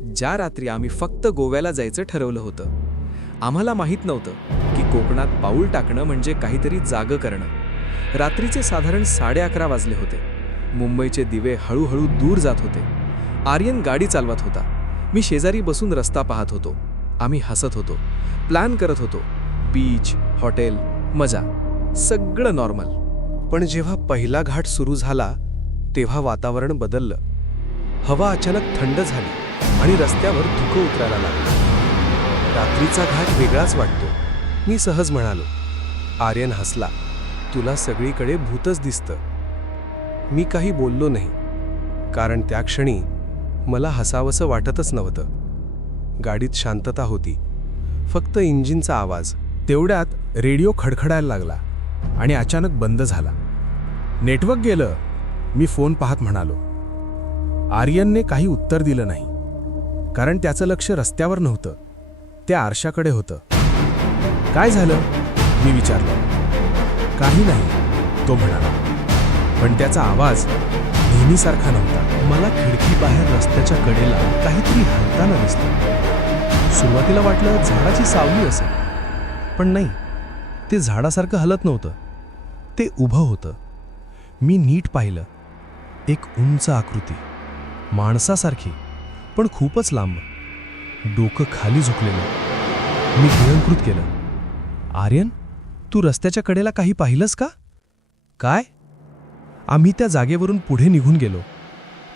ज्या रात्री आम्ही फक्त गोव्याला जायचं ठरवलं होतं आम्हाला माहीत नव्हतं की कोकणात पाऊल टाकणं म्हणजे काहीतरी जागं करणं. रात्रीचे साधारण साडे अकरा वाजले होते. मुंबईचे दिवे हळूहळू दूर जात होते. आर्यन गाडी चालवत होता. मी शेजारी बसून रस्ता पाहत होतो. आम्ही हसत होतो. प्लॅन करत होतो. बीच हॉटेल मजा. सगळं नॉर्मल. पण जेव्हा पहिला घाट सुरू झाला तेव्हा वातावरण बदललं. हवा अचानक थंड झाली. आणि रस्त्यावर धुकं उतरायला लागलं. रात्रीचा घाट वेगळाच वाटतो. मी सहज म्हणालो आर्यन हसला. तुला सगळीकडे भूतच दिसतं. मी काही बोललो नाही कारण त्या क्षणी मला हसावंसं वाटतच नव्हतं. गाडीत शांतता होती. फक्त इंजिनचा आवाज. तेवढ्यात रेडिओ खडखडायला लागला आणि अचानक बंद झाला. नेटवर्क गेलं. मी फोन पाहत म्हणालो आर्यनने काही उत्तर दिलं नाही. कारण त्याचं लक्ष रस्त्यावर नव्हतं. त्या आरशाकडे होतं. काय झालं? मी विचारलं. काही नाही तो म्हणाला. पण त्याचा आवाज नेहमीसारखा नव्हता. मला खिडकीबाहेर रस्त्याच्या कडेला काहीतरी हलताना दिसलं सुरुवातीला वाटलं झाडाची सावली असेल. पण नाही ते झाडासारखं हलत नव्हतं. ते उभं होतं. मी नीट पाहिलं. एक उंच आकृती. माणसासारखी. पण खूपच लांब. डोकं खाली झुकलेलं. मी गिळंकृत केलं. आर्यन तू रस्त्याच्या कडेला काही पाहिलंस का? काय? आम्ही त्या जागेवरून पुढे निघून गेलो.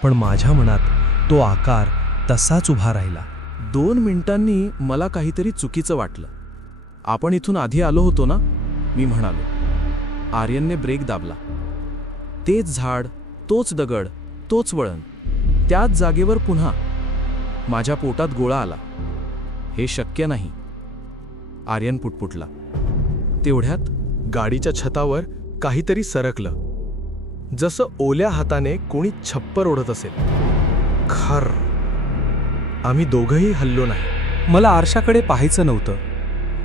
पण माझ्या मनात तो आकार तसाच उभा राहिला. दोन मिनिटांनी मला काहीतरी चुकीचं वाटलं. आपण इथून आधी आलो होतो ना? मी म्हणालो. आर्यनने ब्रेक दाबला. तेच झाड तोच दगड तोच वळण. त्याच जागेवर पुन्हा माझ्या पोटात गोळा आला. हे शक्य नाही. आर्यन पुटपुटला. तेवढ्यात गाडीच्या छतावर काहीतरी सरकलं. जसं ओल्या हाताने कोणी छप्पर ओढत असेल. खर आम्ही दोघंही हल्लो नाही. मला आरशाकडे पाहायचं नव्हतं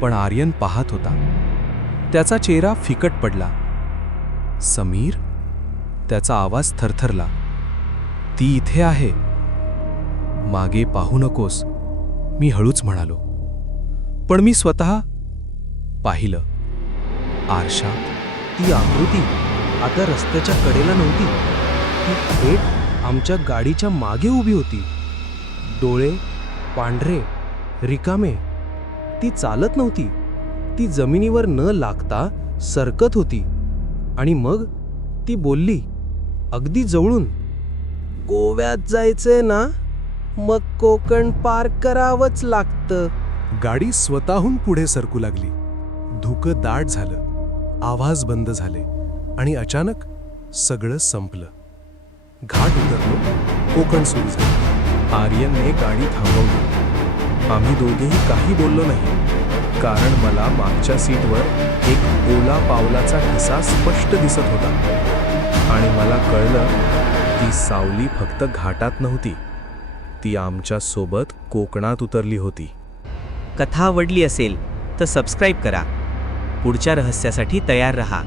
पण आर्यन पाहत होता. त्याचा चेहरा फिकट पडला. समीर? त्याचा आवाज थरथरला. ती इथे आहे. मागे पाहू नकोस. मी हळूच म्हणालो. पण मी स्वतः पाहिलं. आरशा ती आकृती आता रस्त्याच्या कडेला नव्हती. ती थेट आमच्या गाडीच्या मागे उभी होती. डोळे पांढरे रिकामे. ती चालत नव्हती. ती जमिनीवर न लागता सरकत होती. आणि मग ती बोलली अगदी जवळून गोव्यात जायचंय ना? मग कोकण पार करावंच लागतं. गाडी स्वतःहून पुढे सरकू लागली. धुकं दाट झालं. आवाज बंद झाले. आणि अचानक सगळं संपलं. घाट उतरलो. कोकण सुरू झालं. आर्यनने गाडी थांबवली. आम्ही दोघेही काही बोललो नाही. कारण मला मागच्या सीटवर एक ओला पावलाचा ठसा स्पष्ट दिसत होता. आणि मला कळलं ती सावली फक्त घाटात नव्हती. ती आमच्यासोबत कोकणात उतरली होती. कथा आवडली असेल तर सबस्क्राईब करा. पुढच्या रहस्यासाठी तयार रहा.